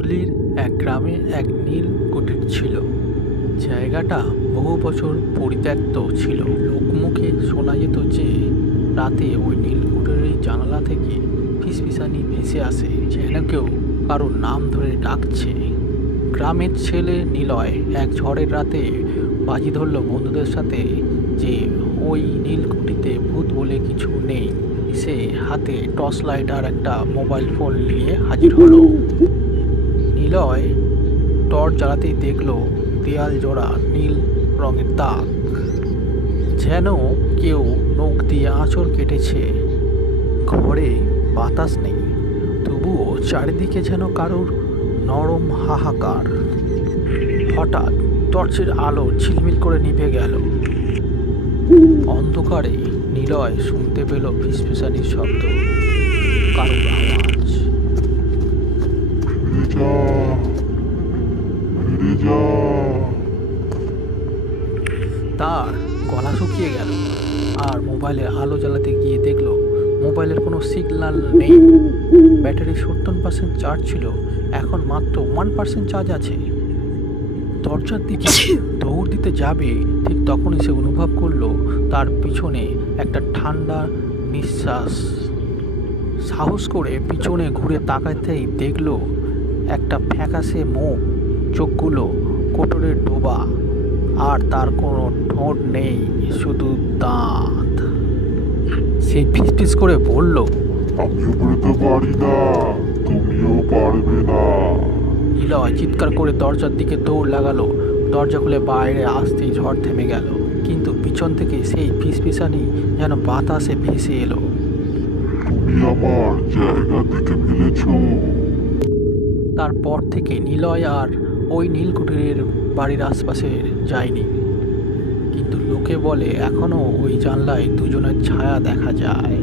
হুগলির এক গ্রামে এক নীল কুটির ছিল। জায়গাটা বহু বছর পরিত্যক্ত ছিল। লোকমুখে শোনা যেত যে রাতে ওই নীল কুটিরের জানালা থেকে ফিসফিসানি ভেসে আসে, যেন কেউ কারোর নাম ধরে ডাকছে। গ্রামের ছেলে নিলয় এক ঝড়ের রাতে বাজি ধরল বন্ধুদের সাথে যে ওই নীলকুঠিতে ভূত বলে কিছু নেই। সে হাতে টর্চ লাইট আর একটা মোবাইল ফোন নিয়ে হাজির হলো। নিলয় টর্চ জ্বালাতেই দেখলো দেয়াল জোড়া নীল রঙের দাগ, যেন কেউ নখ দিয়ে আঁচড় কেটেছে। ঘরে বাতাস নেই, তবুও চারিদিকে যেন কারোর নরম হাহাকার। হঠাৎ টর্চের আলো ঝিলমিল করে নিভে গেল। অন্ধকারে নিলয় শুনতে পেল ফিসফিসানির শব্দ, কারোর আওয়াজ। তার গলা শুকিয়ে গেল আর মোবাইলের আলো জ্বালাতে গিয়ে দেখলো মোবাইলের কোনো সিগন্যাল নেই। ব্যাটারি 70% চার্জ ছিল, এখন মাত্র 1% চার্জ আছে। দরজার দিকে দৌড় দিতে যাবে, ঠিক তখনই সে অনুভব করলো তার পিছনে একটা ঠান্ডা নিঃশ্বাস। সাহস করে পিছনে ঘুরে তাকাতেই দেখলো একটা ফ্যাকাশে মুখ, চোখগুলো কোটরে ডোবা, আর তার কোনো ঠোঁট নেই, শুধু দাঁত। সে ফিসফিস করে বলল, আমি বেরোতে পারি না, তুমিও পারবে না। নিলয় চিৎকার করে দরজার দিকে দৌড় লাগালো। দরজা খুলে বাইরে আসতেই ঝড় থেমে গেল, কিন্তু পিছন থেকে সেই ফিসফিসানি যেন বাতাসে ভেসে এলো। তুমি আমার জায়গা থেকে ফেলেছ। তারপর থেকে নিলয় আর ওই নীলকুঠিরের বাড়ির আশপাশে যায়নি, কিন্তু লোকে বলে এখনও ওই জানলায় দুজনের ছায়া দেখা যায়।